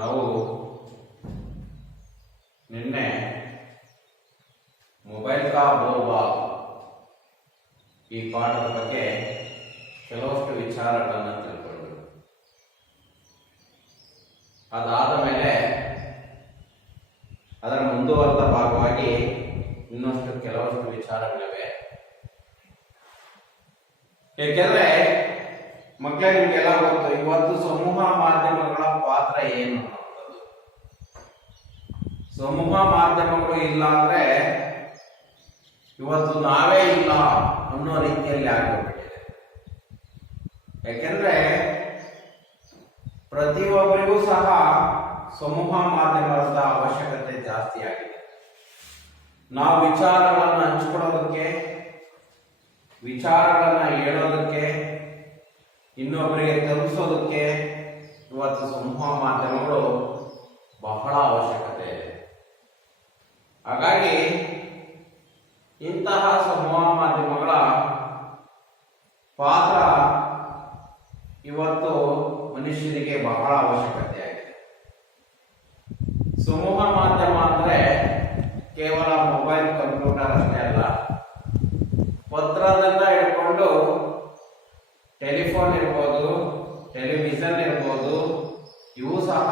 ನಾವು ನಿನ್ನೆ ಮೊಬೈಲ್ ಕಾ ಬೋಲ್ಬಾಲ್ ಈ ಪಾಠದ ಬಗ್ಗೆ ಕೆಲವಷ್ಟು ವಿಚಾರಗಳನ್ನು ತಿಳ್ಕೊಂಡ್ರು. ಅದಾದ ಮೇಲೆ ಅದರ ಮುಂದುವರೆದ ಭಾಗವಾಗಿ ಇನ್ನಷ್ಟು ಕೆಲವಷ್ಟು ವಿಚಾರಗಳಿವೆ. ಏಕೆಂದ್ರೆ ಮಕ್ಕಳೇ, ನಿಮ್ಗೆಲ್ಲ ಗೊತ್ತು ಇವತ್ತು ಸಮೂಹ ಮಾಧ್ಯಮಗಳ ಪಾತ್ರ ಏನು ಅನ್ನೋದು. ಸಮೂಹ ಮಾಧ್ಯಮಗಳು ಇಲ್ಲ ಅಂದ್ರೆ ಇವತ್ತು ನಾವೇ ಇಲ್ಲ ಅನ್ನೋ ರೀತಿಯಲ್ಲಿ ಆಗಿಬಿಟ್ಟಿದೆ. ಯಾಕೆಂದ್ರೆ ಪ್ರತಿಯೊಬ್ಬರಿಗೂ ಸಹ ಸಮೂಹ ಮಾಧ್ಯಮದ ಅವಶ್ಯಕತೆ ಜಾಸ್ತಿ ಆಗಿದೆ. ನಾವು ವಿಚಾರಗಳನ್ನು ಹಂಚಿಕೊಳ್ಳೋದಕ್ಕೆ, ವಿಚಾರಗಳನ್ನ ಹೇಳೋದಕ್ಕೆ, ಇನ್ನೊಬ್ಬರಿಗೆ ತಲುಪಿಸೋದಕ್ಕೆ ಇವತ್ತು ಸಮೂಹ ಮಾಧ್ಯಮಗಳು ಬಹಳ ಅವಶ್ಯಕತೆ ಇದೆ. ಹಾಗಾಗಿ ಇಂತಹ ಸಮೂಹ ಮಾಧ್ಯಮಗಳ ಪಾತ್ರ ಇವತ್ತು ಮನುಷ್ಯರಿಗೆ ಬಹಳ ಅವಶ್ಯಕತೆ ಆಗಿದೆ. ಸಮೂಹ ಮಾಧ್ಯಮ ಅಂದ್ರೆ ಕೇವಲ ಮೊಬೈಲ್, ಕಂಪ್ಯೂಟರ್ ಅಷ್ಟೇ ಅಲ್ಲ. ಪತ್ರದಿಂದ ಹಿಡ್ಕೊಂಡು ಟೆಲಿಫೋನ್ ಇರ್ಬೋದು, ಟೆಲಿವಿಷನ್ ಇರ್ಬೋದು, ಇವು ಸಹ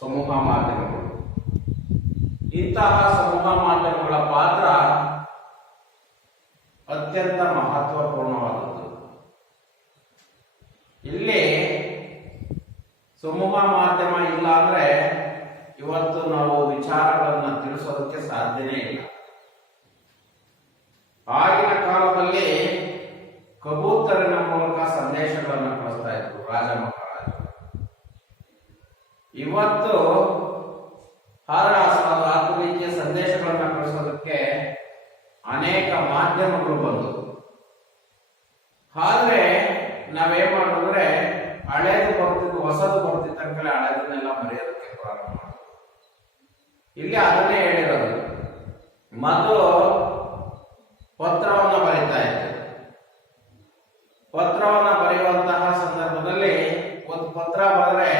ಸಮೂಹ ಮಾಧ್ಯಮಗಳು. ಇಂತಹ ಸಮೂಹ ಮಾಧ್ಯಮಗಳ ಪಾತ್ರ ಅತ್ಯಂತ ಮಹತ್ವಪೂರ್ಣವಾದದ್ದು. ಇಲ್ಲಿ ಸಮೂಹ ಮಾಧ್ಯಮ ಇಲ್ಲ ಅಂದ್ರೆ ಇವತ್ತು ನಾವು ವಿಚಾರಗಳನ್ನು ತಿಳಿಸೋದಕ್ಕೆ ಸಾಧ್ಯನೇ ಇಲ್ಲ. ಆಗಿನ ಕಾಲದಲ್ಲಿ ಕಬೂತರಿನ ಮೂಲಕ ಸಂದೇಶಗಳನ್ನು ಕಳಿಸ್ತಾ ಇದ್ರು ರಾಜ ಮಹಾರಾಜರು. ಇವತ್ತು ಹತ್ತು ರೀತಿಯ ಸಂದೇಶಗಳನ್ನು ಕಳಿಸೋದಕ್ಕೆ ಅನೇಕ ಮಾಧ್ಯಮಗಳು ಬಂದವು. ಆದ್ರೆ ನಾವೇನ್ ಮಾಡಿದ್ರೆ ಹಳೇದು ಬರ್ತಿದ್ದು ಹೊಸದು ಬರ್ತಿದ್ದಂಗೆ ಹಳೇದನ್ನೆಲ್ಲ ಮರೆಯೋದಕ್ಕೆ ಪ್ರಾರಂಭ ಮಾಡಿದ್ವಿ. ಇಲ್ಲಿ ಅದನ್ನೇ ಹೇಳಿರೋದು. ಮೊದಲು ಪತ್ರವನ್ನ ಬರೀತಾ ಇತ್ತು. ಪತ್ರವನ್ನ ಬರೆಯುವಂತಹ ಸಂದರ್ಭದಲ್ಲಿ ಒಂದು ಪತ್ರ ಬರೆದ್ರೆ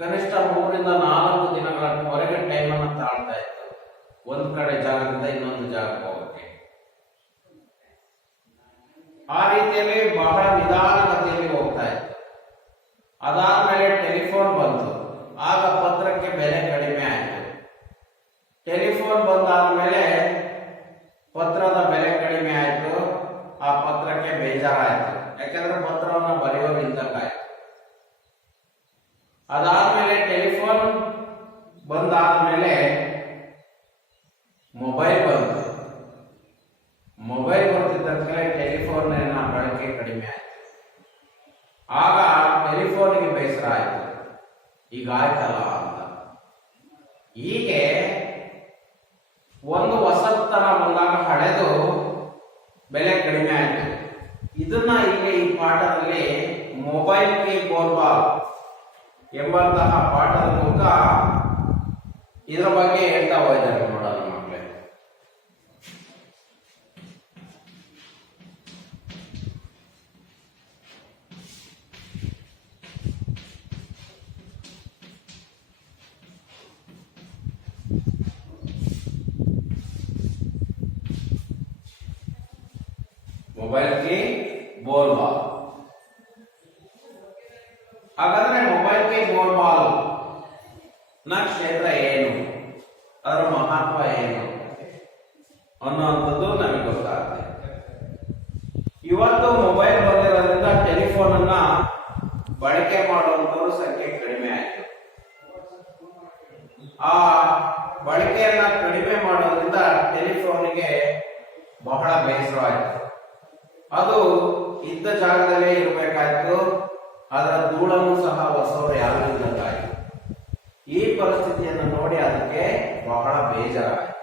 ಕನಿಷ್ಠ 3 ರಿಂದ 4 ದಿನಗಳವರೆಗೆ ಟೈಮ್ ಅನ್ನು ತಾಳ್ತಾ ಇತ್ತು, ಒಂದ್ ಕಡೆ ಜಾಗದಿಂದ ಇನ್ನೊಂದು ಜಾಗಕ್ಕೆ ಹೋಗಕ್ಕೆ. ಆ ರೀತಿಯಲ್ಲಿ ಬಹಳ ನಿಧಾನಗತಿಯಲ್ಲಿ ಹೋಗ್ತಾ ಇತ್ತು. ಅದಾದ್ಮೇಲೆ ಟೆಲಿಫೋನ್ ಬಂತು. ಆಗ ಪತ್ರಕ್ಕೆ ಬೆಲೆ ಕಡಿಮೆ ಆಯಿತು. ಟೆಲಿಫೋನ್ ಬಂದಾದ್ಮೇಲೆ ಪತ್ರದ ಬೆಲೆ ಕಡಿಮೆ ಆಯಿತು. ಆ ಪತ್ರಕ್ಕೆ ಬೇಜಾರಾಯಿತು, ಯಾಕಂದ್ರೆ ಪತ್ರವನ್ನು ಬರೆಯೋರು ಇದ್ದಂಗಾಯ್ತು. ಅದಾದ್ಮೇಲೆ ಟೆಲಿಫೋನ್ ಬಂದಾದ್ಮೇಲೆ ಮೊಬೈಲ್ ಬಂತು. ಮೊಬೈಲ್ ಬರ್ತಿದ್ದಂತೆ ಟೆಲಿಫೋನ್ ಬಳಕೆ ಕಡಿಮೆ ಆಯ್ತು. ಆಗ ಟೆಲಿಫೋನ್ಗೆ ಬೇಸರ ಆಯ್ತು, ಈಗ ಆಯ್ತಲ್ಲ ಅಂತ. ಹೀಗೆ ಒಂದು ಹೊಸತನ ಬಂದಾಗ ಹಳೆದು ಬೆಲೆ ಕಡಿಮೆ ಆಯ್ತು. ಇದನ್ನ ಇಲ್ಲಿ ಈ ಪಾಠದಲ್ಲಿ ಮೊಬೈಲ್ ಕಿ ಬೋಲ್ಬಾಲ್ ಎಂಬಂತಹ ಪಾಠದ ಮೂಲಕ ಇದರ ಬಗ್ಗೆ ಹೇಳ್ತಾ ಹೋಗಿದ್ದಾರೆ. ನೋಡೋಣ ಮಕ್ಕಳೇ. ಮೊಬೈಲ್ ಕಿ ಬೋಲ್ಬಾಲ್. ಹಾಗಾದ್ರೆ ಮೊಬೈಲ್ ಕಿ ಬೋಲ್ಬಾಲ್ ನ ಕ್ಷೇತ್ರ ಏನು, ಅದರ ಮಹತ್ವ ಏನು ಅನ್ನುವಂಥದ್ದು ನಮಗೆ ಗೊತ್ತಾಗುತ್ತೆ. ಇವತ್ತು ಮೊಬೈಲ್ ಬಂದಿರೋದ್ರಿಂದ ಟೆಲಿಫೋನ್ ಅನ್ನ ಬಳಕೆ ಮಾಡುವಂತವ್ರ ಸಂಖ್ಯೆ ಕಡಿಮೆ ಆಯಿತು. ಆ ಬಳಕೆಯನ್ನ ಕಡಿಮೆ ಮಾಡೋದ್ರಿಂದ ಟೆಲಿಫೋನ್ಗೆ ಬಹಳ ಬೇಸರವಾಯಿತು. ಅದು ಇದ್ದ ಜಾಗದಲ್ಲೇ ಇರಬೇಕಾಯ್ತು. ಅದರ ಧೂಳನ್ನು ಸಹ ಹೊಸವರು ಯಾರು ಇದ್ದಂಗಾಯ್ತು. ಈ ಪರಿಸ್ಥಿತಿಯನ್ನು ನೋಡಿ ಅದಕ್ಕೆ ಬಹಳ ಬೇಜಾರಾಯಿತು.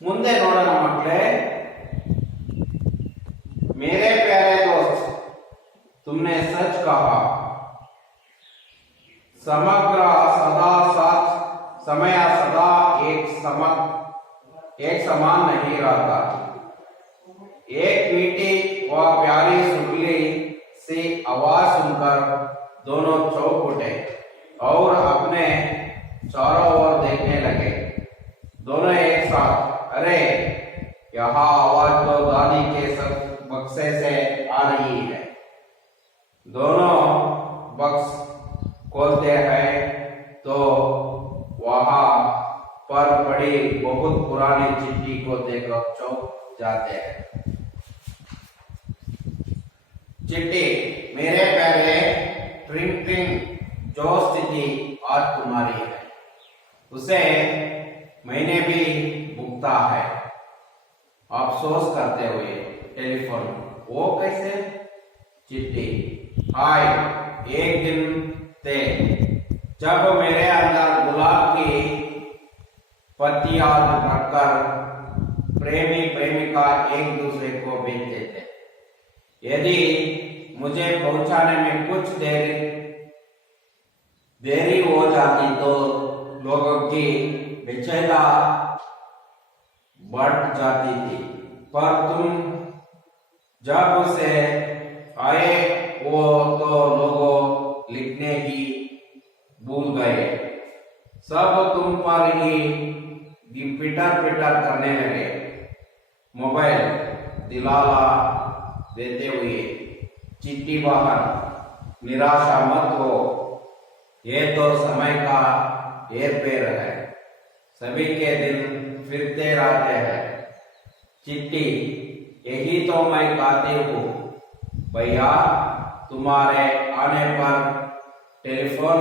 ಮುಂದೆ ನೋಡೋಣ ಮಕ್ಕಳೇ. मेरे प्यारे दोस्त, तुमने सच कहा, समग्र सदा साथ समय सदा एक समान नहीं रहता। एक मीठी व प्यारी सुरीली सी आवाज सुनकर दोनों चौंक उठे। और अपने चारों ओर देखने लगे। दोनों एक साथ, अरे यहाँ आवाज तो दादी के बक्से से आ रही है। दोनों बक्स खोलते हैं तो वहां पर पड़ी बहुत पुरानी चिट्ठी को देखकर चौंक जाते हैं। चिट्ठी, मेरे प्यारे ट्रिंग ट्रिंग, जो स्थिति आज तुम्हारी है उसे मैंने भी भुगता है। अफसोस करते हुए टेलीफोन, वो कैसे? चिट्ठी, हाय, एक दिन थे जब मेरे अंदर गुलाब की पत्तियां रखकर प्रेमी प्रेमिका एक दूसरे को भेजते थे। यदि मुझे पहुंचाने में कुछ देरी हो जाती तो लोगों की बेचैना बढ़ जाती थी, पर तुम जब उसे आए वो तो लोगों लिखने ही भूल गए। सब तुम पर ही पिटर पिटर करने लगे। मोबाइल दिलाला देते हुए चिट्ठी बाहर, निराशा मत हो, ये तो समय का हेरफेर है, सभी के दिन फिरते रहते हैं। चिट्ठी, यही तो मैं कहती हूँ भैया, तुम्हारे आने पर टेलीफोन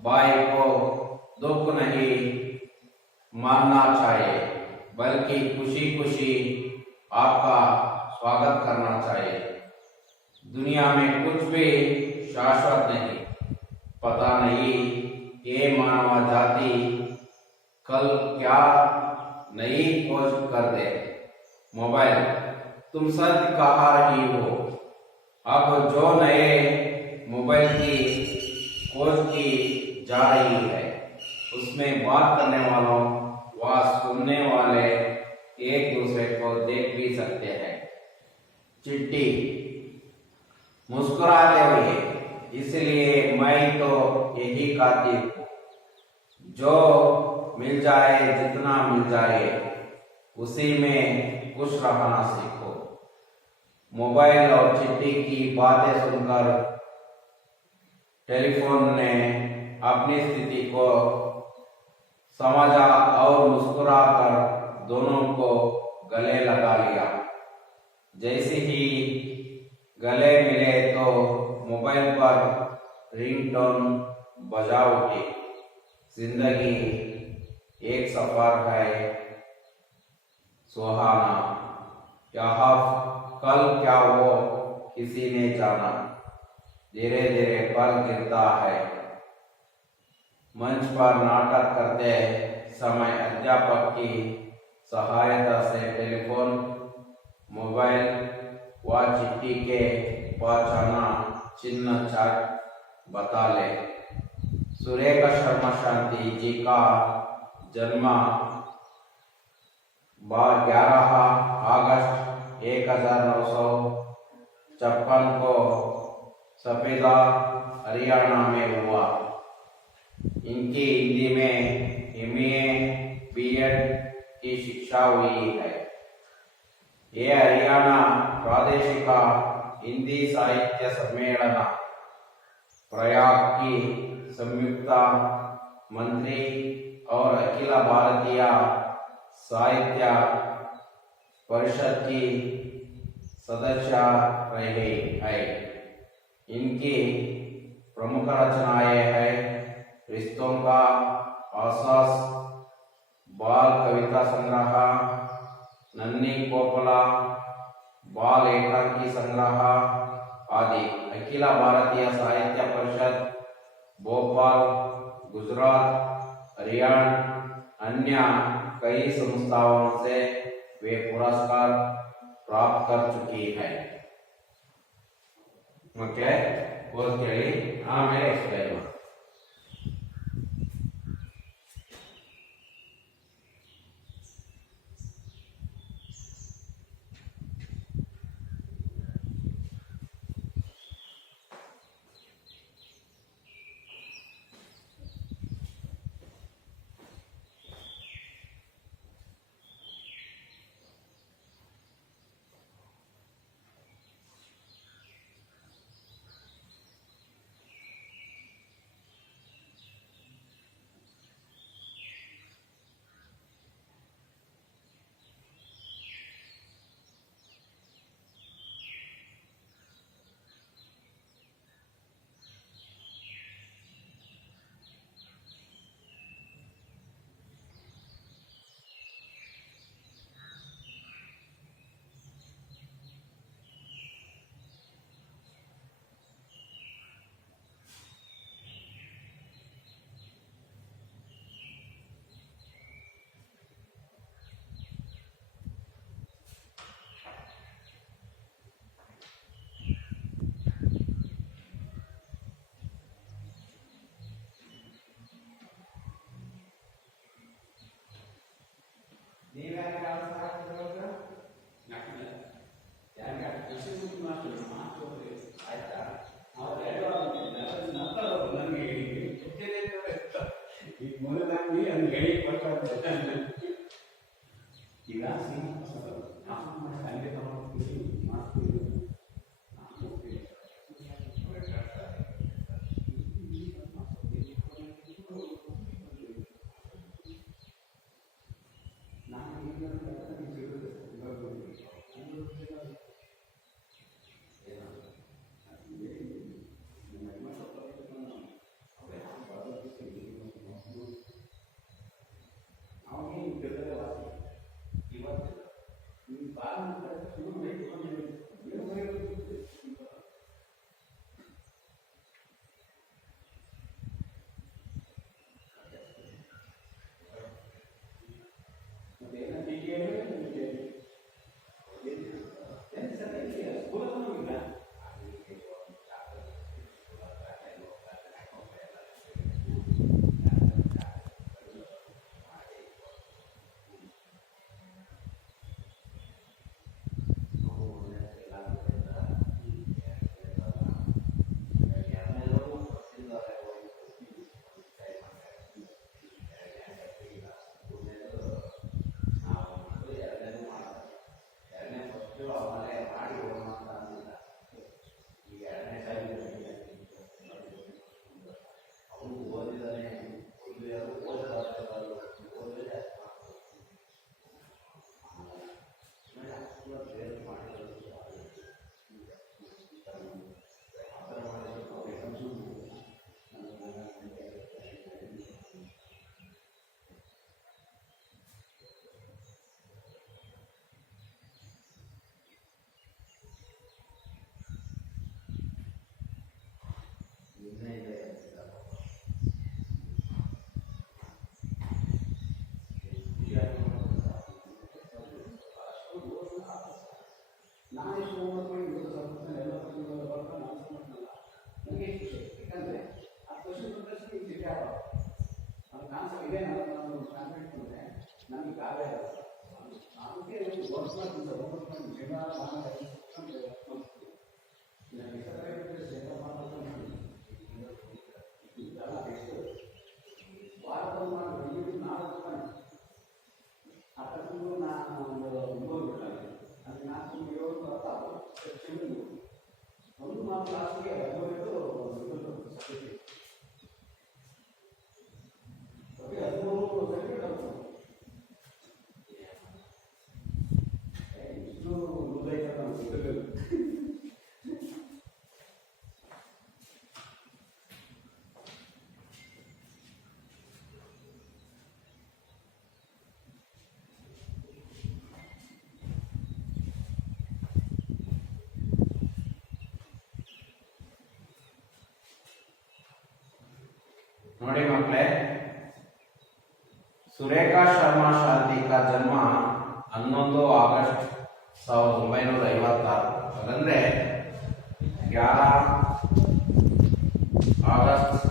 बॉय को दुख नहीं मानना चाहिए, बल्कि खुशी खुशी आपका स्वागत करना चाहिए। दुनिया में कुछ भी शाश्वत नहीं, पता नहीं ये मानव जाति कल क्या नई खोज कर दे। मोबाइल, तुम सच कह रही हो। अब जो नए मोबाइल की खोज की जा रही है उसमें बात करने वालों व सुनने वाले एक दूसरे को देख भी सकते हैं। चिट्ठी, मुस्कुराते हुए, इसलिए मैं तो यही कहती हूँ, जो मिल जाए, जितना मिल जाए उसी में खुश रहना सीखो। मोबाइल और चिट्ठी की बातें सुनकर टेलीफोन ने अपनी स्थिति को समझा और मुस्कुराकर दोनों को गले लगा लिया। जैसे ही गले मिले तो मोबाइल पर रिंगटोन बजा उठी। जिंदगी एक सफर है सुहाना, यहाँ कल क्या वो किसी ने जाना। धीरे धीरे पल गिरता है। मंच पर नाटक करते समय अध्यापक की सहायता से टेलीफोन, मोबाइल व चिट्ठी के पहचाना चिन्ह चार्ट बता ले। सुरेखा शर्मा शांति जी का जन्म 11 अगस्त 1956 को सफेदा हरियाणा में हुआ। इनकी हिंदी में MA B.Ed की शिक्षा हुई है। ये हरियाणा प्रादेशिक हिंदी साहित्य सम्मेलन प्रयाग की संयुक्त मंत्री और अखिल भारतीय साहित्य परिषद की सदस्य रहे हैं। इनकी प्रमुख रचनाएं हैं रिश्तों का एहसास, बाल कविता संग्रह, नन्ही कोपला, बाल एकांकी संग्रह आदि। अखिल भारतीय साहित्य परिषद भोपाल, गुजरात, हरियाणा अन्य कई संस्थाओं से वे पुरस्कार प्राप्त कर चुकी है। ओके, बोल के हाँ मैं एक्सप्लेन। ಈಗ ನೋಡಿ ಮಕ್ಕಳೇ, सुरेखा शर्मा शांति का जन्म 11 अगस्त 1956 हागंದ್ರೆ 11 अगस्त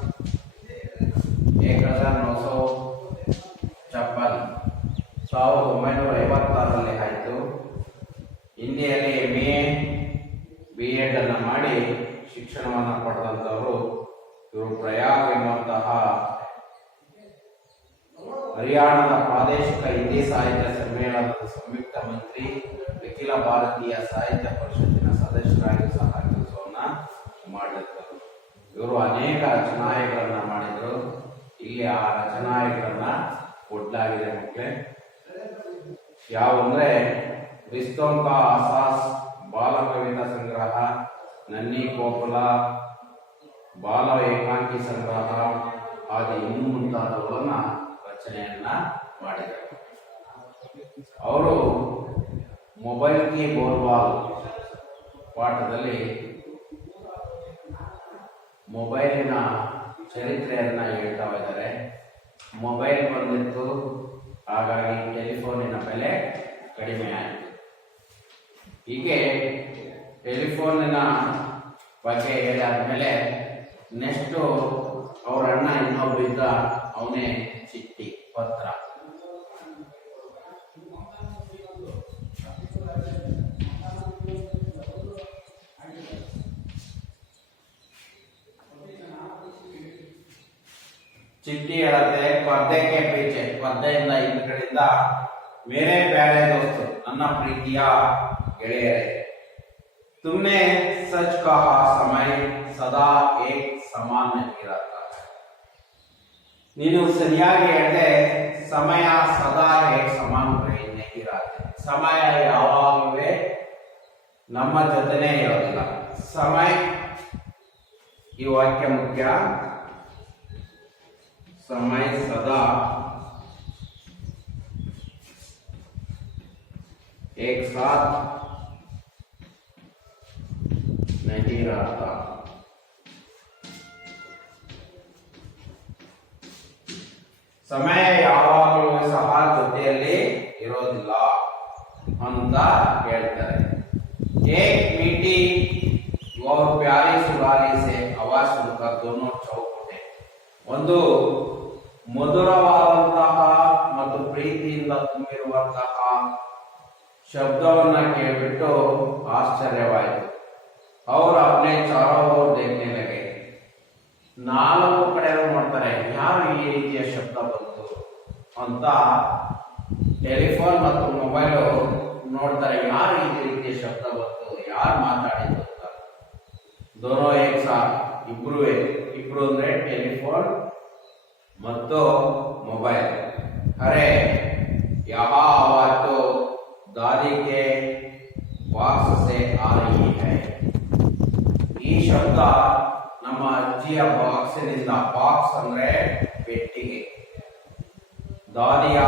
1956 ಆಯಿತು. ಹಿಂದಿಯಲ್ಲಿ MA B.Ed ಅನ್ನು ಮಾಡಿ ಶಿಕ್ಷಣವನ್ನು ಪಡೆದಂತವರು ಇವರು. ಪ್ರಯಾಗ್ ಎಂಬಂತಹ ಹರಿಯಾಣದ ಪ್ರಾದೇಶಿಕ ಹಿಂದಿ ಸಾಹಿತ್ಯ ಸಮ್ಮೇಳನದ ಸಂಯುಕ್ತ ಮಂತ್ರಿ, ಅಖಿಲ ಭಾರತೀಯ ಸಾಹಿತ್ಯ ಪರಿಷತ್ತಿನ ಸದಸ್ಯರಾಗಿ ಸಹ ಕೆಲಸವನ್ನ ಮಾಡಿದರು. ಇವರು ಅನೇಕ ರಚನಾಯಗಳನ್ನ ಮಾಡಿದರು. ಇಲ್ಲಿ ಆ ರಚನಾಯಗಳನ್ನ ಕೊಡಲಾಗಿದೆ ಮಕ್ಕಳೇ. ಯಾವಂದ್ರೆ ರಿಸ್ತೋಂ ಕಾ ಆಸಾಸ್, ಬಾಲ ಕವಿತಾ ಸಂಗ್ರಹ, ನನ್ನಿ ಕೋಪಲ, ಬಾಲ ಏಕಾಂಕಿ ಸಂಗ್ರಹ ಹಾಗೆ ಇನ್ನೂ ಮುಂತಾದವುಗಳನ್ನ ರಚನೆಯನ್ನ ಮಾಡಿದರು. ಅವರು ಮೊಬೈಲ್ ಕಿ ಬೋರ್ವಾಲ್ ಪಾಠದಲ್ಲಿ ಮೊಬೈಲಿನ ಚರಿತ್ರೆಯನ್ನ ಹೇಳ್ತಾ ಇದ್ದಾರೆ. ಮೊಬೈಲ್ ಬಂದಿತ್ತು, ಹಾಗಾಗಿ ಟೆಲಿಫೋನಿನ ಬೆಲೆ ಕಡಿಮೆ ಆಯಿತು. ಹೀಗೆ ಟೆಲಿಫೋನಿನ ಬಗ್ಗೆ ಹೇಳಾದ್ಮೇಲೆ ನೆಕ್ಸ್ಟ್ ಅವ್ರ ಅಣ್ಣ ಇನ್ನೊಬ್ಬ ಇದ್ದ, ಅವನೇ ಚಿಟ್ಟಿ ಪತ್ರ. ಚಿಟ್ಟಿ ಹೇಳುತ್ತೆ ಪರ್ದೆಗೆ ಪೀಚೆ, ಪರ್ದೆಯಿಂದ ಹಿಂದ್ಗಡೆಯಿಂದ ಮೇರೆ ಪ್ಯಾರೆ ದೋಸ್ತು, ನನ್ನ ಪ್ರೀತಿಯ ಗೆಳೆಯರೇ, तुमने सच कहा समय सदा एक समान नहीं रहता. ನೀನು ಸರಿಯಾಗಿ ಹೇಳಿದೆ, ಸಮಯ ಸದಾ ಏಕ್ ಸಮಾನ नहीं रहते. ಸಮಯ ಯಾವಾಗಲೂ ನಮ್ಮ ಜೊತೆನೇ ಇರೋದಿಲ್ಲ. ಸಮಯ, ಈ ವಾಕ್ಯ ಮುಖ್ಯ. समय सदा एक साथ नहीं रहता. ಸಮಯ ಯಾವಾಗಲೂ ಸಹ ಜೊತೆಯಲ್ಲಿ ಇರೋದಿಲ್ಲ ಅಂತ ಹೇಳ್ತಾರೆ. एक मीठी और प्यारी सुराली से आवाज सुनकर दोनों चौंक उठे. ಒಂದು ಮಧುರವಾದಂತಹ ಮತ್ತು ಪ್ರೀತಿಯಿಂದ ತುಂಬಿರುವಂತಹ ಶಬ್ದವನ್ನ ಕೇಳಿಬಿಟ್ಟು ಆಶ್ಚರ್ಯವಾಯಿತು. ಅವರು अपने चारों ओर देखने लगे. ನಾಲ್ಕು ಕಡೆ ನೋಡ್ತಾರೆ, ಯಾರು ಈ ರೀತಿಯ ಶಬ್ದ ಬಂತು ಅಂತ. ಟೆಲಿಫೋನ್ ಮತ್ತು ಮೊಬೈಲ್ ನೋಡ್ತಾರೆ, ಯಾರು ಈ ರೀತಿಯ ಶಬ್ದ ಬಂತು, ಯಾರು ಮಾತಾಡಿದ್ದು ಅಂತ. ದೋನೋ ಏಕ್ ಸಾಥ್, ಇಬ್ರು ಅಂದ್ರೆ ಟೆಲಿಫೋನ್ ಮತ್ತು ಮೊಬೈಲ್. ಅರೆ ಯಹಾ ಆವಾಜ್ ತೋ ದಾದಿ ಕೆ ಬಾಕ್ಸ್ ಸೆ ಆ ರಹಿ ಹೈ. ಈ ಶಬ್ದ ನಮ್ಮ ಅಜ್ಜಿಯ ಬಾಕ್ಸಿನಿಂದ, ಬಾಕ್ಸ್ ಅಂದ್ರೆ ಪೆಟ್ಟಿಗೆ, ದಾದಿಯ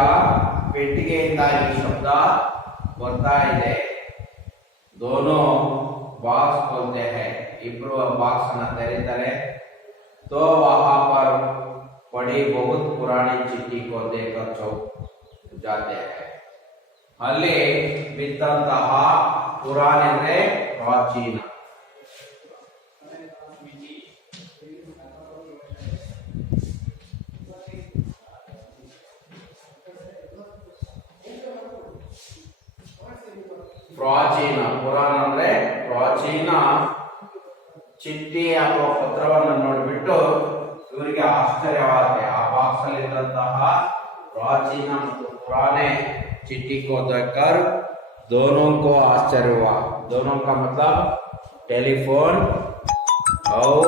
ಪೆಟ್ಟಿಗೆಯಿಂದ ಈ ಶಬ್ದ ಬರ್ತಾ ಇದೆ. ದೋನೋ ಬಾಕ್ಸ್ खोलते हैं, ಇಬ್ರು ಬಾಕ್ಸ್ ಅನ್ನ ತೆರೀತಾರೆ. तो वहां पर पड़ी बहुत पुरानी चिट्ठी को देखकर चौंक जाते हैं. ಅಲ್ಲಿ ಬಿದ್ದಂತಹ ಪುರಾಣ ಅಂದ್ರೆ ಪ್ರಾಚೀನ, ಪುರಾಣ ಅಂದ್ರೆ ಪ್ರಾಚೀನ ಚಿಟ್ಟಿ ಅಥವಾ ಪತ್ರವನ್ನು ನೋಡಿಬಿಟ್ಟು ಇವರಿಗೆ ಆಶ್ಚರ್ಯವಾಗುತ್ತೆ. ಆ ಬಾಕ್ಸ್ ಅಲ್ಲಿ ಇದ್ದಂತಹ ಪ್ರಾಚೀನ ಮತ್ತು ಪುರಾನೆ चिट्ठी को देखकर दोनों को आश्चर्य हुआ. दोनों का मतलब टेलीफोन और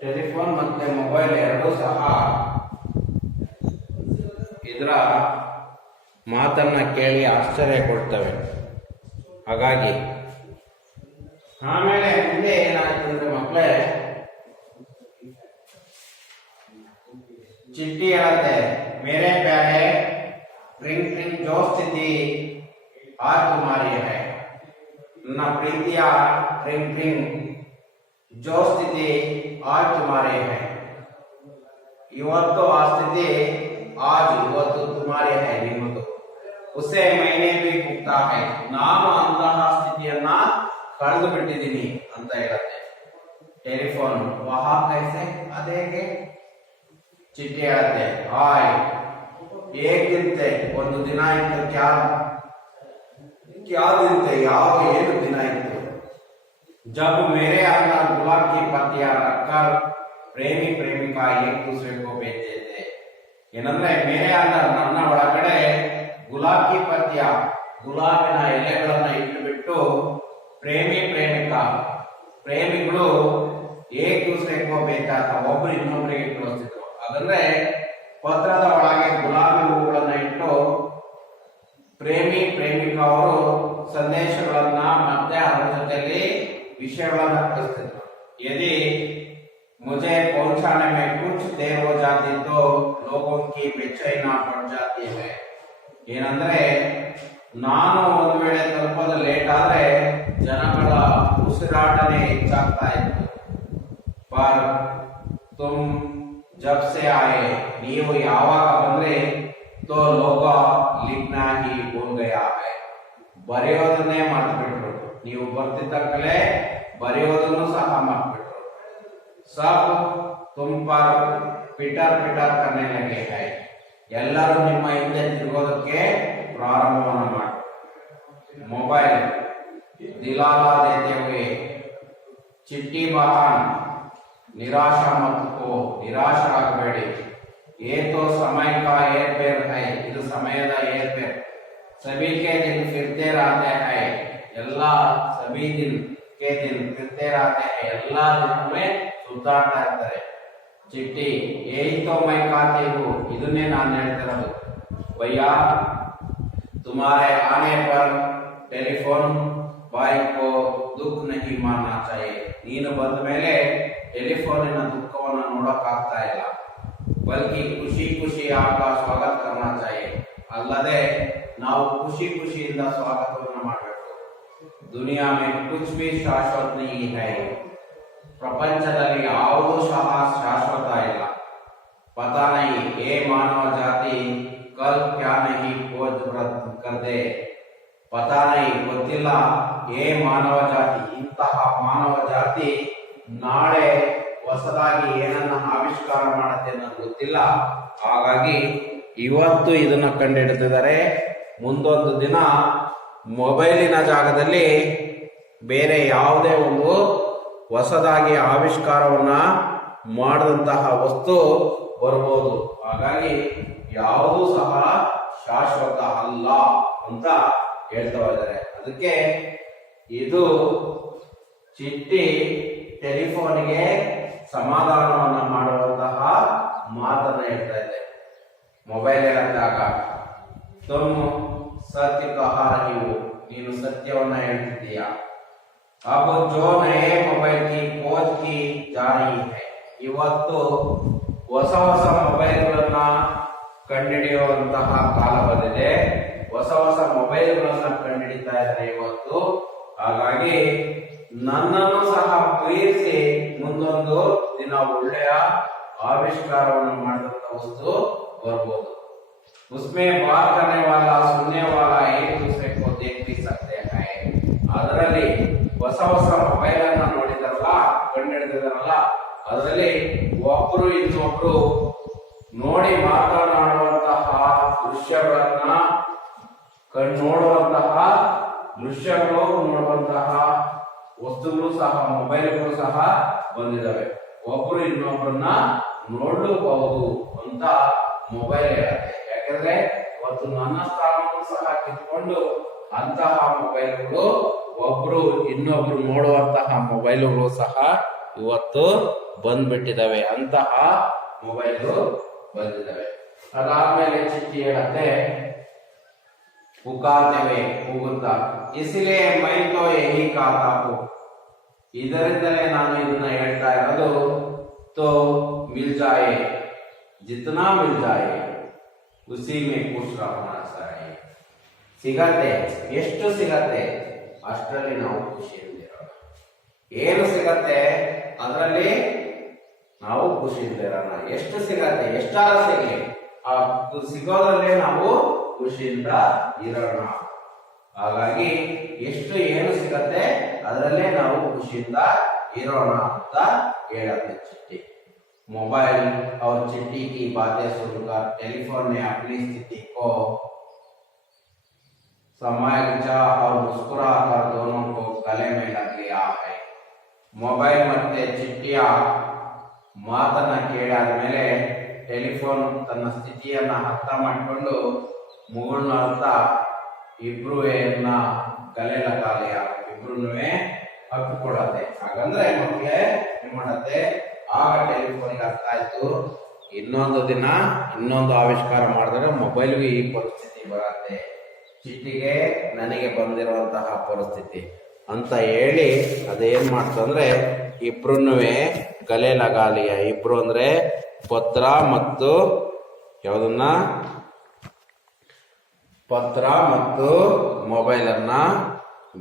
ಟೆಲಿಫೋನ್ ಮತ್ತೆ ಮೊಬೈಲ್ ಎರಡೂ ಸಹ ಇದರ ಮಾತನ್ನ ಕೇಳಿ ಆಶ್ಚರ್ಯ ಕೊಡ್ತವೆ. ಹಾಗಾಗಿ ಆಮೇಲೆ ಮುಂದೆ ಏನಾಯ್ತು ಅಂದ್ರೆ ಮಕ್ಕಳೇ, चिट्ठी आते मेरे प्यारे ट्रिंग ट्रिंग जो स्थिति आज तुम्हारी है. ನನ್ನ ಪ್ರೀತಿಯ ಟ್ರಿಂಗ್ ಟ್ರಿಂಗ್ जो स्थिति आज तुम्हारे है. ಇವತ್ತು ಆ ಸ್ಥಿತಿ आज ಇವತ್ತು तुम्हारे है ನಿಮ್ಮದು. उसे मैंने भी भुगता है. ನಾನು ಅಂತಹ ಸ್ಥಿತಿಯನ್ನ ಕಳೆದು ಬಿಟ್ಟಿದ್ದೀನಿ ಅಂತ ಹೇಳುತ್ತೆ. ಟೆಲಿಫೋನ್ ವಹಾ ಕೈಸೆ ಅದೇಗೆ. ಚಿಟ್ಟಿ ಹೇಳುತ್ತೆ ಹಾಯ್ ಹೇಗಿದ್ದೆ, ಒಂದು ದಿನ ಇತ್ತು, ಕ್ಯಾ ದಿನ ಯಾವ ಏನು ದಿನ ಇತ್ತು. जब मेरे अंदर गुलाब की पत्तियां रखकर प्रेमी प्रेमिका एक दूसरे को बेचते थे. ಏನಂದ್ರೆ ಮೇರೆ ಅಂದರ್ ನನ್ನ ಒಳಗಡೆ ಗುಲಾಬಿ ಪತ್ಯ ಗುಲಾಬಿನ ಎಲೆಗಳನ್ನ ಇಟ್ಟುಬಿಟ್ಟು ಪ್ರೇಮಿ ಪ್ರೇಮಿಕಾ ಪ್ರೇಮಿಗಳು ಏಕ್ ದೂಸರೆಗೋ ಬೇಚಾತ ಒಬ್ರು ಇನ್ನೊಬ್ಬರಿಗೆ ಕಳಿಸ್ತಿದ್ರು. ಅದಂದ್ರೆ ಪತ್ರದ ಒಳಗೆ ಗುಲಾಬಿ ಹೂಗಳನ್ನ ಇಟ್ಟು ಪ್ರೇಮಿ ಪ್ರೇಮಿಕಾ ಅವರು ಸಂದೇಶಗಳನ್ನ ಮತ್ತೆ ಅದರ ಜೊತೆಲಿ ವಿಷಯಗಳನ್ನ ಕಳಿಸ್ತಿದ್ರು. यदि मुझे पहुंचाने में कुछ देर हो जाती तो लोगों की बेचैनी बढ़ जाती है. ಏನಂದ್ರೆ ನಾನು ಒಂದು ವೇಳೆ ತಲುಪೋದು ಲೇಟ್ ಆದ್ರೆ ಜನಗಳ ಉಸಿರಾಟನೆ ಹೆಚ್ಚಾಗ್ತಾ ಇತ್ತು. पर तुम जब से आए ನೀವು ಯಾವಾಗ ಬಂದ್ರೆ तो लोग लिखना ही भूल गया है. ಬರೆಯೋದನ್ನೇ ಮರೆತುಬಿಟ್ರು. ನೀವು ಬರ್ತಿದ್ದಕ್ಕಲೇ ಬರೆಯೋದನ್ನು ಸಹ ಮರೆತುಬಿಟ್ರು. सब तुम पर पिटर पिटर करने लगे हैं. ಎಲ್ಲರೂ ನಿಮ್ಮ ಹಿಂದೆ ತಿರುಗೋದಕ್ಕೆ ಪ್ರಾರಂಭವನ್ನ ಮಾಡಿ. ಮೊಬೈಲ್ दिलाला देते हुए चिट्ठी बहान निराशा मत हो, ನಿರಾಶರಾಗಬೇಡಿ. ये तो समय का ಏರ್ಪೇರ್ है, ಇದು ಸಮಯದ ಏರ್ಪೇರ್. सभी के दिन फिरते रहते हैं, ಎಲ್ಲ सभी दिन के दिन फिरते रहते हैं, ಎಲ್ಲ ದಿನ में ಸುತ್ತಾಡ್ತಾ ಇರ್ತಾರೆ. ಚಿಟ್ಟಿ यही तो मैं कहती हूँ, ಇದನ್ನೇ ನಾನು ಹೇಳ್ತಿರೋದು. भैया तुम्हारे आने पर टेलीफोन बॉय को दुख नहीं मानना चाहिए. ನೀನು ಬಂದ ಮೇಲೆ ಟೆಲಿಫೋನಿನ ದುಃಖವನ್ನು ನೋಡಕ್ಕಾಗ್ತಾ ಇಲ್ಲ. बल्कि खुशी खुशी आपका स्वागत करना चाहिए. ಅಲ್ಲದೆ ನಾವು ಖುಷಿ ಖುಷಿಯಿಂದ ಸ್ವಾಗತವನ್ನು ಮಾಡಬೇಕು. दुनिया में कुछ भी शाश्वत नहीं है. ಪ್ರಪಂಚದಲ್ಲಿ ಯಾವುದೂ ಸಹ ಶಾಶ್ವತ ಇಲ್ಲ. पता नहीं ये मानव जाति कल क्या नहीं खोज व्रत कर दे. पता नहीं ಗೊತ್ತಿಲ್ಲ ಏ ಮಾನವ ಜಾತಿ, ಇಂತಹ ಮಾನವ ಜಾತಿ ನಾಳೆ ಹೊಸದಾಗಿ ಏನನ್ನ ಆವಿಷ್ಕಾರ ಮಾಡುತ್ತೆ ಅನ್ನೋದು ಗೊತ್ತಿಲ್ಲ. ಹಾಗಾಗಿ ಇವತ್ತು ಇದನ್ನ ಕಂಡುಹಿಡಿದಿದ್ದಾರೆ. ಮುಂದೊಂದು ದಿನ ಮೊಬೈಲಿನ ಜಾಗದಲ್ಲಿ ಬೇರೆ ಯಾವುದೇ ಒಂದು ಹೊಸದಾಗಿ ಆವಿಷ್ಕಾರವನ್ನ ಮಾಡಿದಂತಹ ವಸ್ತು ಬರ್ಬೋದು. ಹಾಗಾಗಿ ಯಾವುದೂ ಸಹ ಶಾಶ್ವತ ಅಲ್ಲ ಅಂತ ಹೇಳ್ತಾ ಇದ್ದಾರೆ. ಅದಕ್ಕೆ ಇದು ಚಿಟ್ಟಿ ಟೆಲಿಫೋನ್ಗೆ ಸಮಾಧಾನವನ್ನ ಮಾಡುವಂತಹ ಮಾತನ್ನ ಹೇಳ್ತಾ ಇದೆ. ಮೊಬೈಲ್ ಹೇಳಿದಾಗ ತುಮ್ ಸತ್ಯ ಕಹ ರಹಿ ಹೋ, ನೀನು ಸತ್ಯವನ್ನ ಹೇಳ್ತಿದ್ದೀಯಾ. अब जो नए मोबाइल की खोज की जा रही है, ಇವತ್ತು ಹೊಸ ಹೊಸ ಮೊಬೈಲ್ಗಳನ್ನ ಕಂಡುಹಿಡಿಯುವಂತಹ ಕಾಲ ಬಂದಿದೆ. ಹೊಸ ಹೊಸ ಮೊಬೈಲ್ಗಳನ್ನ ಕಂಡುಹಿಡಿತಾ ಇದ್ದಾರೆ ಇವತ್ತು. ಹಾಗಾಗಿ ನನ್ನನ್ನು ಸಹ ಪ್ರೀತಿಸಿ ಮುಂದೊಂದು ದಿನ ಒಳ್ಳೆಯ ಆವಿಷ್ಕಾರವನ್ನು ಮಾಡಿದಂತ ವಸ್ತು ಬರ್ಬೋದು. उसमें बात करने वाला सुनने वाला एक दूसरे को देख भी सकते हैं. ಅದರಲ್ಲಿ ಹೊಸ ಹೊಸ ಮೊಬೈಲ್ ಅನ್ನ ನೋಡಿದಾರಲ್ಲ, ಕಂಡುಹಿಡಿದಿದಾರಲ್ಲ, ಅದರಲ್ಲಿ ಒಬ್ರು ಇನ್ನೊಬ್ರು ನೋಡಿ ಮಾತನಾಡುವಂತಹ ದೃಶ್ಯಗಳನ್ನ ನೋಡುವಂತಹ ದೃಶ್ಯಗಳು ನೋಡುವಂತಹ ವಸ್ತುಗಳು ಸಹ ಮೊಬೈಲ್ಗಳು ಸಹ ಬಂದಿದ್ದಾವೆ. ಒಬ್ರು ಇನ್ನೊಬ್ಬರನ್ನ ನೋಡಲೂಬಹುದು ಅಂತ ಮೊಬೈಲ್ ಹೇಳುತ್ತೆ. ಯಾಕಂದ್ರೆ ಇವತ್ತು ನನ್ನ ಸ್ಥಾನವನ್ನು ಸಹ ಕಿತ್ಕೊಂಡು ಅಂತಹ ಮೊಬೈಲ್ಗಳು ಒಬ್ರು ಇನ್ನೊಬ್ರು ನೋಡುವಂತಹ ಮೊಬೈಲ್ಗಳು ಸಹ ಇವತ್ತು ಬಂದ್ಬಿಟ್ಟಿದಾವೆ. ಅಂತಹ ಮೊಬೈಲ್ಗಳು ಬಂದಿದ್ದಾವೆ. ಅದಾದ್ಮೇಲೆ ಚಿಟ್ಟಿ ಹೇಳತ್ತೆ ಪುಕಾರ್ತೇವೆ ಕೂಗುತ್ತಾ, ಇಸಿಲೇ ಮೈ ತೋ ಯಹಿ ಕಾತಾ ಹೂ, ಇದರಿಂದಲೇ ನಾನು ಇದನ್ನ ಹೇಳ್ತಾ ಇರೋದು. ತೋ ಮಿಲ್ ಜಾಯೆ ಜಿತ್ನಾ ಮಿಲ್ ಜಾಯೆ ಉಸಿ ಮೇ ಖುಷ್ ರಹನಾ ಚಾಹಿಯೆ. ಸಿಗತ್ತೆ, ಎಷ್ಟು ಸಿಗತ್ತೆ ಅಷ್ಟರಲ್ಲಿ ನಾವು ಖುಷಿಯಿಂದಿರೋಣ. ಏನು ಸಿಗತ್ತೆ ಅದರಲ್ಲಿ ನಾವು ಖುಷಿಯಿಂದಿರೋಣ. ಎಷ್ಟು ಸಿಗತ್ತೆ, ಎಷ್ಟಾದ್ರೂ ಸಿಗಲಿ, ಆ ಸಿಗೋದ್ರಲ್ಲೇ ನಾವು ಖುಷಿಯಿಂದ ಇರೋಣ. ಹಾಗಾಗಿ ಎಷ್ಟು ಏನು ಸಿಗತ್ತೆ ಅದರಲ್ಲೇ ನಾವು ಖುಷಿಯಿಂದ ಇರೋಣ ಅಂತ ಹೇಳುತ್ತೆ ಚಿಟ್ಟಿ. मोबाइल और चिट्ठी की बातें सुनकर टेलीफोन ने अपनी स्थिति को समाया और मुस्कुरा कर दोनों को गले में लग लिया है. ಮೊಬೈಲ್ ಮತ್ತೆ ಚಿಟ್ಟಿಯ ಮಾತನ್ನ ಕೇಳಾದ ಮೇಲೆ ಟೆಲಿಫೋನ್ ತನ್ನ ಸ್ಥಿತಿಯನ್ನ ಅರ್ಥ ಮಾಡಿಕೊಂಡು ಮುಗುಳ್ನ ಅರ್ಥ ಇಬ್ರುವೇನ ಗಲೆ ಲಗಾಲಿಯ ಇಬ್ರುನುವೆ ಹಪ್ಪಿಕೊಳ್ಳತ್ತೆ. ಹಾಗಂದ್ರೆ ಮಕ್ಕಳೇ ಏನ್ ಮಾಡತ್ತೆ, ಆಗ ಟೆಲಿಫೋನ್ಗೆ ಅರ್ಥ ಆಯ್ತು ಇನ್ನೊಂದು ದಿನ ಇನ್ನೊಂದು ಆವಿಷ್ಕಾರ ಮಾಡಿದ್ರೆ ಮೊಬೈಲ್ಗೆ ಈ ಪರಿಸ್ಥಿತಿ ಬರತ್ತೆ, ಚಿಟ್ಟಿಗೆ ನನಗೆ ಬಂದಿರುವಂತಹ ಪರಿಸ್ಥಿತಿ ಅಂತ ಹೇಳಿ ಅದೇನ್ ಮಾಡ್ತಂದ್ರೆ ಇಬ್ರುನುವೆ ಗಲೆ ಲಗಾಲಿಯ. ಇಬ್ರು ಅಂದ್ರೆ ಪತ್ರ ಮತ್ತು ಯಾವುದನ್ನ ಪತ್ರ ಮತ್ತು ಮೊಬೈಲ್ ಅನ್ನ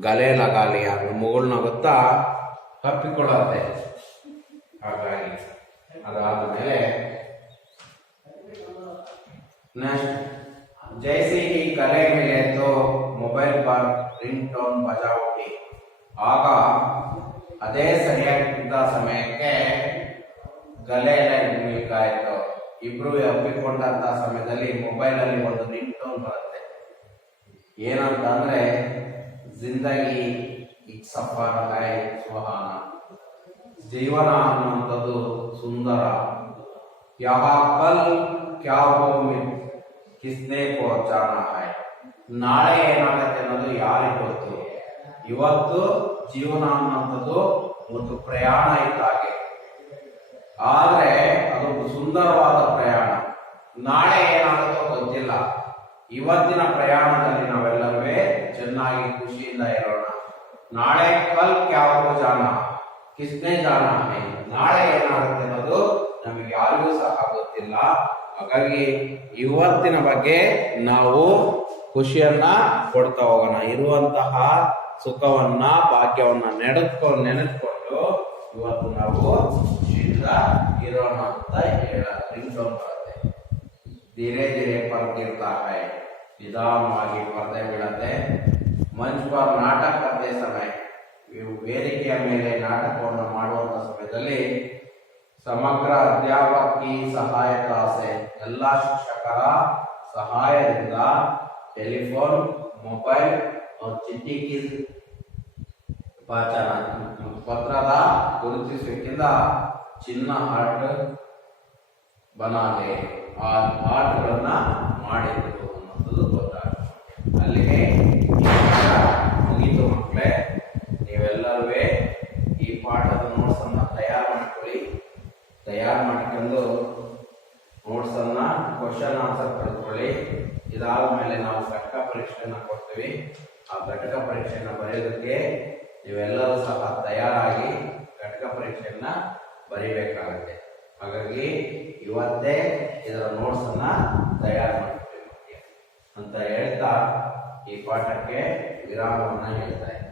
ಗಲೆ ಲಗಾಲಿಯ ಮುಗುಳ್ನ ಗೊತ್ತಾ ಹಪ್ಪಿಕೊಳ್ಳತ್ತೆ. ಹಾಗಾಗಿ ಅದಾದ ಮೇಲೆ ನೆಕ್ಸ್ಟ್ जैसे ही गले मिले तो मोबाइल पर रिंगटोन बजा उठी. ಆಗ ಅದೇ ಸರಿಯಾಗಿದ್ದ ಸಮಯಕ್ಕೆ ಗಲೆ ಮಿಲ್ಕಾಯಿತು. ಇಬ್ರು ಒಪ್ಪಿಕೊಂಡಂತ ಸಮಯದಲ್ಲಿ ಮೊಬೈಲ್ ಅಲ್ಲಿ ಒಂದು ರಿಂಗ್ ಟೋನ್ ಬರುತ್ತೆ. ಏನಂತ ಅಂದ್ರೆ ಜಿಂದಗಿ ಇಕ್ ಸಫರ್ ಹೈ ಸುಹಾನ, ಜೀವನ ಅನ್ನುವಂಥದ್ದು ಸುಂದರ. ಯಹ ಕಲ್ ಕ್ಯಾ ಹೋ ಕಿಸ್ನೆ ಕೋ ಜಾನ ಹೈ, ನಾಳೆ ಏನಾಗತ್ತೆ ಅನ್ನೋದು ಯಾರಿಗೆ ಗೊತ್ತು. ಇವತ್ತು ಜೀವನ ಅನ್ನುವಂಥದ್ದು ಒಂದು ಪ್ರಯಾಣ ಇದ್ದಾಗೆ, ಆದ್ರೆ ಅದೊಂದು ಸುಂದರವಾದ ಪ್ರಯಾಣ. ನಾಳೆ ಏನಾಗುತ್ತೋ ಗೊತ್ತಿಲ್ಲ. ಇವತ್ತಿನ ಪ್ರಯಾಣದಲ್ಲಿ ನಾವೆಲ್ಲರೂ ಚೆನ್ನಾಗಿ ಖುಷಿಯಿಂದ ಇರೋಣ. ನಾಳೆ ಕಲ್ ಕ್ಯಾವೋ ಜಾನ ಕಿಸ್ನೆ ಜಾನ ಹೈ, ನಾಳೆ ಏನಾಗುತ್ತೆ ಅನ್ನೋದು ನಮಗೆ ಯಾರಿಗೂ ಸಹ ಗೊತ್ತಿಲ್ಲ. ಹಾಗಾಗಿ ಇವತ್ತಿನ ಬಗ್ಗೆ ನಾವು ಖುಷಿಯನ್ನ ಕೊಡ್ತಾ ಹೋಗೋಣ. ಇರುವಂತಹ ಸುಖವನ್ನ ಭಾಗ್ಯವನ್ನ ನೆನೆದುಕೊಂಡು ಇವತ್ತು ನಾವು ಖುಷಿಯಿಂದ ಇರೋಣ ಅಂತ ರಿಂಗ್ಟೋನ್ ಬರುತ್ತೆ. ಧೀರೆ ಧೀರೆ ಪರ್ಗಿರ್ತಾ ಹೈ, ನಿಧಾನವಾಗಿ ಪರ್ದೆ ಬೀಳತ್ತೆ. ಮಂಚ ಪರ್ ನಾಟಕ ಕರ್ತೆ ಸಮಯ, ವೇದಿಕೆಯ ಮೇಲೆ ನಾಟಕವನ್ನು ಮಾಡುವಂತ ಸಮಯದಲ್ಲಿ ಸಮಗ್ರ ಅಧ್ಯಾಪಕಿ ಸಹಾಯತಾ ಸೆ, ಎಲ್ಲ ಶಿಕ್ಷಕರ ಸಹಾಯದಿಂದ ಟೆಲಿಫೋನ್, ಮೊಬೈಲ್ और चिट्ठी की ಪಹಚಾನ, ಪತ್ರದ ಗುರುತಿಸುವಿಕೆಯಿಂದ ಚಿನ್ನ ಹಾರ್ಟ್ ಬನಾಗೆ, ಆ ಹಾರ್ಟ್ಗಳನ್ನ ಮಾಡಿದ್ರು ಅನ್ನೋದು ಗೊತ್ತಾಗುತ್ತೆ. ಅಲ್ಲಿಗೆ ಮುಗೀತು ಮಕ್ಕಳೇ. ನೀವೆಲ್ಲರೂ ಈ ಪಾಠದ ನೋಟ್ಸ್ ಅನ್ನ ತಯಾರು ಮಾಡ್ಕೊಳ್ಳಿ. ತಯಾರು ಮಾಡ್ಕೊಂಡು ನೋಟ್ಸ್ ಅನ್ನ ಕ್ವಶನ್ ಆನ್ಸರ್ ಪಡೆದುಕೊಳ್ಳಿ. ಇದಾದ ಮೇಲೆ ನಾವು ಘಟಕ ಪರೀಕ್ಷೆಯನ್ನ ಕೊಡ್ತೀವಿ. ಆ ಘಟಕ ಪರೀಕ್ಷೆಯನ್ನ ಬರೆಯೋದಕ್ಕೆ ನೀವೆಲ್ಲರೂ ಸಹ ತಯಾರಾಗಿ ಘಟಕ ಪರೀಕ್ಷೆಯನ್ನ ಬರೀಬೇಕಾಗುತ್ತೆ. ಹಾಗಾಗಿ ಇವತ್ತೇ ಇದರ ನೋಟ್ಸ್ ಅನ್ನ ತಯಾರು ಮಾಡ್ತೀವಿ ಅಂತ ಹೇಳ್ತಾ ಈ ಪಾಠಕ್ಕೆ ವಿರಾಮವನ್ನ ಹೇಳ್ತಾ ಇದ್ದೀನಿ.